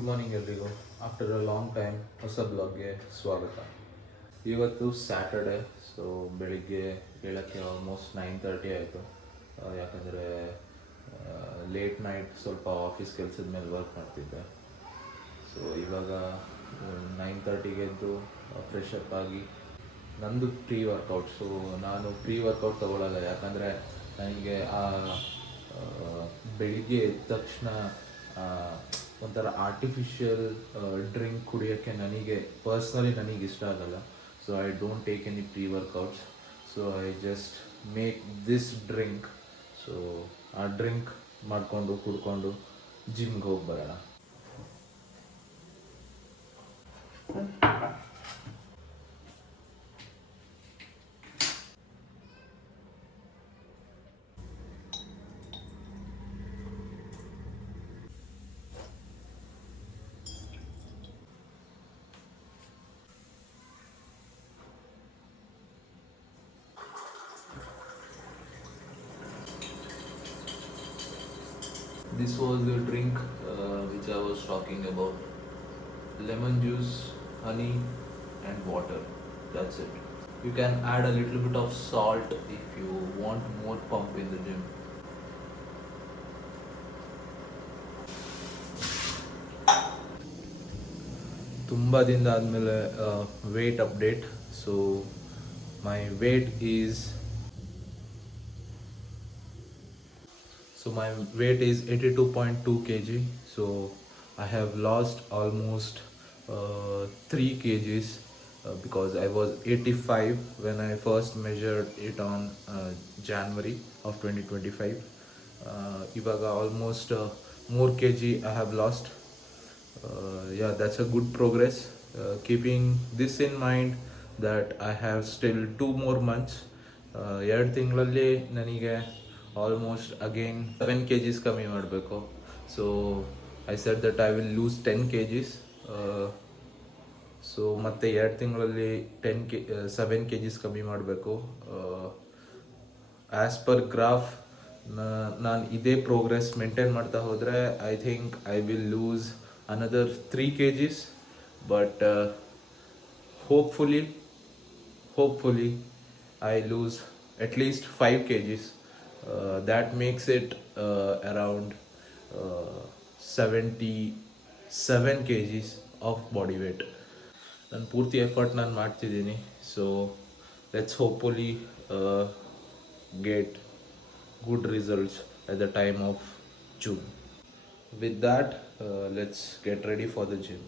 Good morning ಎಲ್ರಿಗೂ. After a long time ಹೊಸ ಬ್ಲಾಗ್ಗೆ ಸ್ವಾಗತ. ಇವತ್ತು ಸ್ಯಾಟರ್ಡೆ, ಸೊ ಬೆಳಿಗ್ಗೆ ಹೇಳೋಕ್ಕೆ ಆಲ್ಮೋಸ್ಟ್ 9:30 ಆಯಿತು. ಯಾಕಂದರೆ ಲೇಟ್ ನೈಟ್ ಸ್ವಲ್ಪ ಆಫೀಸ್ ಕೆಲಸದ ಮೇಲೆ ವರ್ಕ್ ಮಾಡ್ತಿದ್ದೆ. ಸೊ ಇವಾಗ 9:30ಗೆ ಎದ್ದು ಫ್ರೆಶ್ ಅಪ್ ಆಗಿ ನಂದು ಪ್ರೀ ವರ್ಕೌಟ್. ಸೊ ನಾನು ಪ್ರೀ ವರ್ಕೌಟ್ ತೊಗೊಳ್ಳಲ್ಲ, ಯಾಕಂದರೆ ನನಗೆ ಬೆಳಿಗ್ಗೆ ಎದ್ದ ತಕ್ಷಣ ಒಂಥರ ಆರ್ಟಿಫಿಷಿಯಲ್ ಡ್ರಿಂಕ್ ಕುಡಿಯೋಕ್ಕೆ ನನಗೆ ಇಷ್ಟ ಆಗಲ್ಲ. So I don't take any pre workouts. So I just make this drink. So ಆ ಡ್ರಿಂಕ್ ಮಾಡಿಕೊಂಡು ಕುಡ್ಕೊಂಡು ಜಿಮ್ಗೆ ಹೋಗಿ ಬರೋಣ. This was the drink which I was talking about. Lemon juice, honey and water. That's it. You can add a little bit of salt if you want more pump in the gym. ತುಂಬ ದಿನ ಆದಮೇಲೆ weight update. So my weight is So my weight is 82.2 kg. So I have lost almost 3 kgs because I was 85 when I first measured it on January of 2025. Ivaga almost 4 kg I have lost. Yeah, that's a good progress. Keeping this in mind that I have still 2 more months. 2 ತಿಂಗಳಲ್ಲಿ ನನಗೆ almost again 7 kgs ಕಮ್ಮಿ ಮಾಡಬೇಕು. So I said that I will lose 10 kgs. So ಮತ್ತೆ 2 ತಿಂಗಳಲ್ಲಿ 7 kgs ಕಮ್ಮಿ ಮಾಡಬೇಕು. As per graph ನಾನು ಇದೇ ಪ್ರೋಗ್ರೆಸ್ ಮೇಂಟೈನ್ ಮಾಡ್ತಾ ಹೋದರೆ I think I will lose another 3 kgs. But hopefully I loose at least 5 kgs. That makes it around 77 kgs of body weight. ನಾನು ಪೂರ್ತಿ ಎಫರ್ಟ್ ನಾನು ಮಾಡ್ತಿದ್ದೀನಿ. So let's hopefully get good results at the time of June. With that, let's get ready for the gym.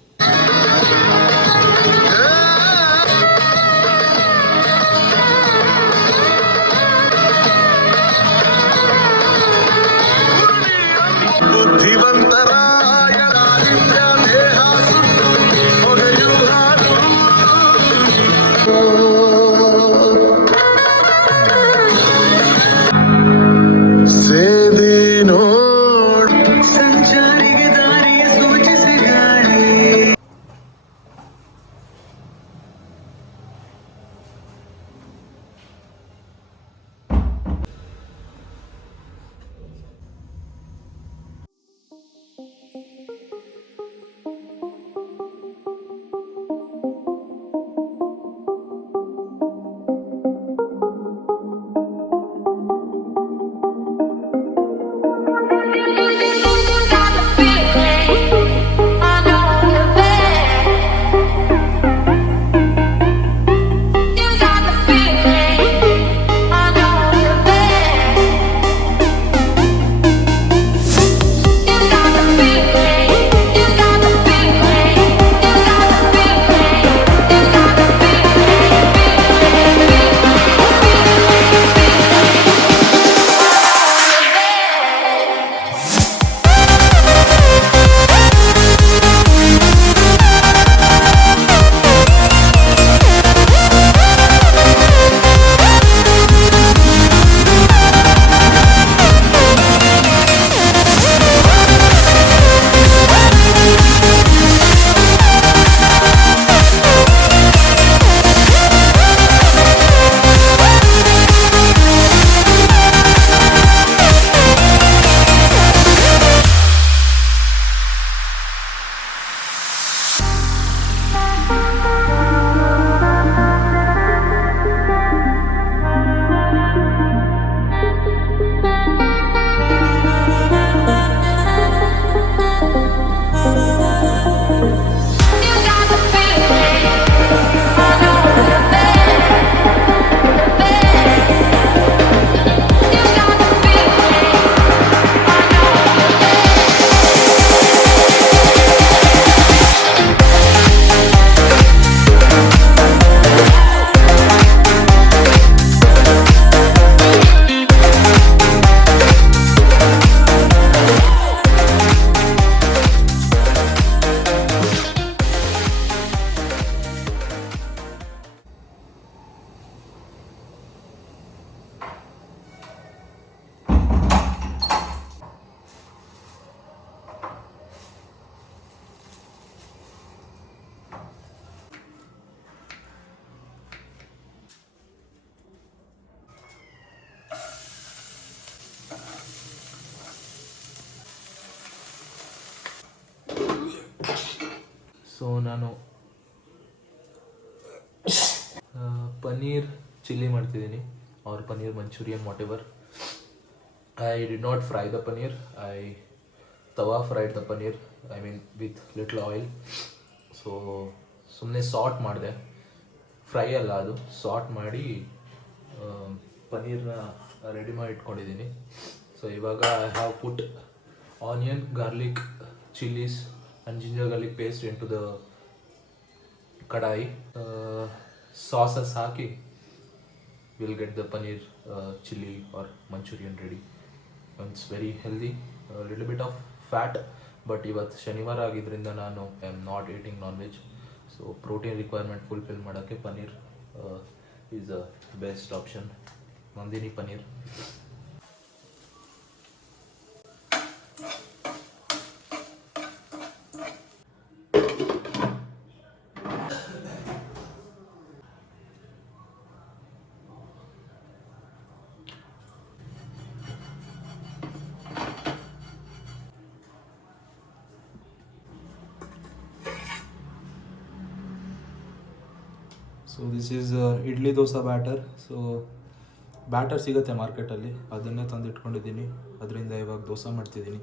So ನಾನು paneer chilli ಮಾಡ್ತಿದ್ದೀನಿ, or paneer Manchurian, whatever. I did not fry the paneer. I tawa fried the paneer. I mean with little oil. So ಸುಮ್ಮನೆ ಸಾಟ್ ಮಾಡಿದೆ, ಫ್ರೈ ಅಲ್ಲ ಅದು, ಸಾಟ್ ಮಾಡಿ ಪನ್ನೀರ್ನ ರೆಡಿ ಮಾಡಿ ಇಟ್ಕೊಂಡಿದ್ದೀನಿ. ಸೊ ಇವಾಗ I have put onion, garlic, chillies and ginger garlic paste into the kadai. Sauces ಹಾಕಿ will get the paneer chilli or manchurian ready. It's very healthy, little bit of fat, but ಇವತ್ತು ಶನಿವಾರ ಆಗಿದ್ದರಿಂದ ನಾನು I am not eating non veg. So protein requirement fulfil ಮಾಡೋಕ್ಕೆ paneer is a best option. Nandini paneer. So this is idli dosa batter. So batter ಸಿಗುತ್ತೆ ಮಾರ್ಕೆಟಲ್ಲಿ, ಅದನ್ನೇ ತಂದು ಇಟ್ಕೊಂಡಿದ್ದೀನಿ. ಅದರಿಂದ ಇವಾಗ ದೋಸೆ ಮಾಡ್ತಿದ್ದೀನಿ.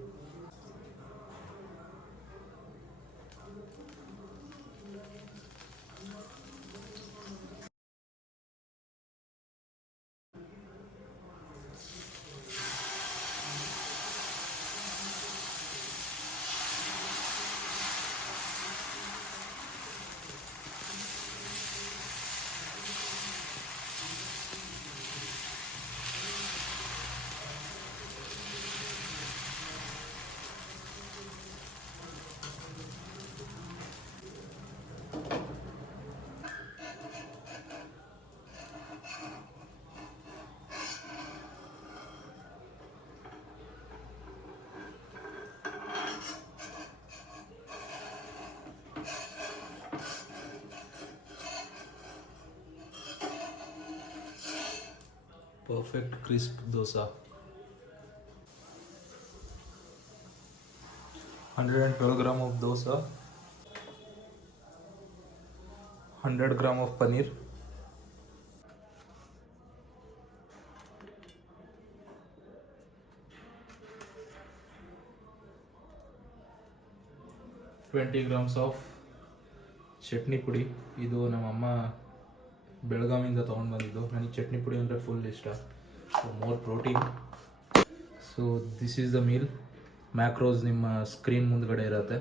Perfect crisp dosa. 112 gram of dosa, 100 gram of paneer, 20 grams of chutney ಪುಡಿ. ಇದು ನಮ್ಮಮ್ಮ ಬೆಳಗಾವಿಂದ ತೊಗೊಂಡು ಬಂದಿದ್ದು. ನನಗೆ ಚಟ್ನಿ ಪುಡಿ ಅಂದರೆ ಫುಲ್ ಇಷ್ಟ. So more protein. So this is the meal. Macros ನಿಮ್ಮ ಸ್ಕ್ರೀನ್ ಮುಂದ್ಗಡೆ ಇರುತ್ತೆ.